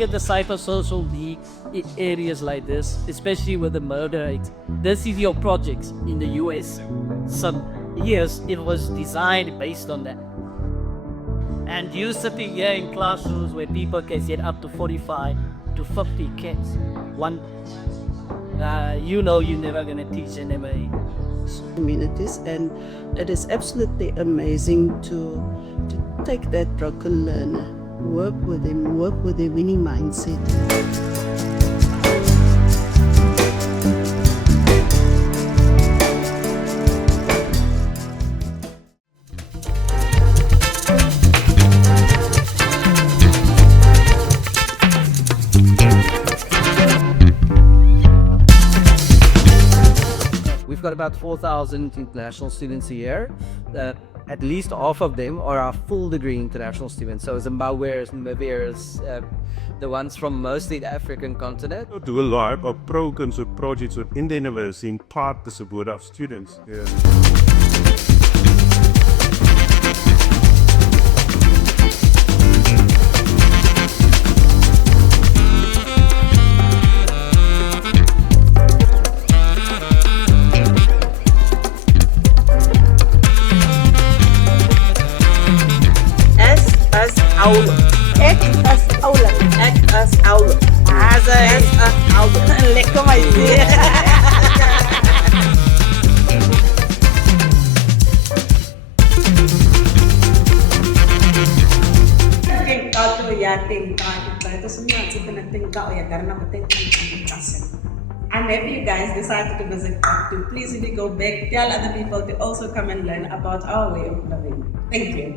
look at the psychosocial areas like this, especially with the murder rate, this is your projects in the US. Some years it was designed based on that. And you sitting here in classrooms where people can get up to 45 to 50 kids. You're never gonna teach anybody. Communities, and it is absolutely amazing to take that broken learner, work with a winning mindset. We've got about 4,000 international students a year. At least half of them are our full degree international students. So Zimbabweans, Namibians, the ones from mostly the African continent. We do a lot of programs or projects within the university in part to support our students. Yeah. aula. Ek as aula. Ek as aula. Ek as aula. Lekker my dear. I'm happy you guys decided to visit Part 2. Please, if you go back, tell other people to also come and learn about our way of living. Thank you.